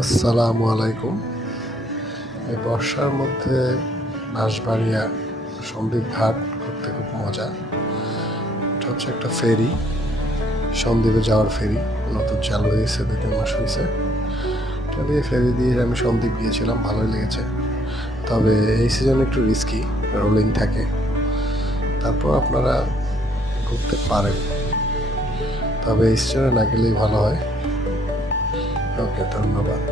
আসসালামু আলাইকুম। এই বর্ষার মধ্যে বাঁশবাড়িয়া সন্দ্বীপ ঘাট ঘুরতে খুব মজা। এটা হচ্ছে একটা ফেরি, সন্দ্বীপে যাওয়ার ফেরি। নতুন চালু হয়েছে, 2-3 মাস হয়েছে। এটা দিয়ে ফেরি দিয়ে আমি সন্দ্বীপ গিয়েছিলাম, ভালোই লেগেছে। তবে এই সিজনে একটু রিস্কি, রোলিং থাকে। তারপর আপনারা ঘুরতে পারেন, তবে এই সিজনে না গেলেই ভালো হয়। ওকে, ধন্যবাদ।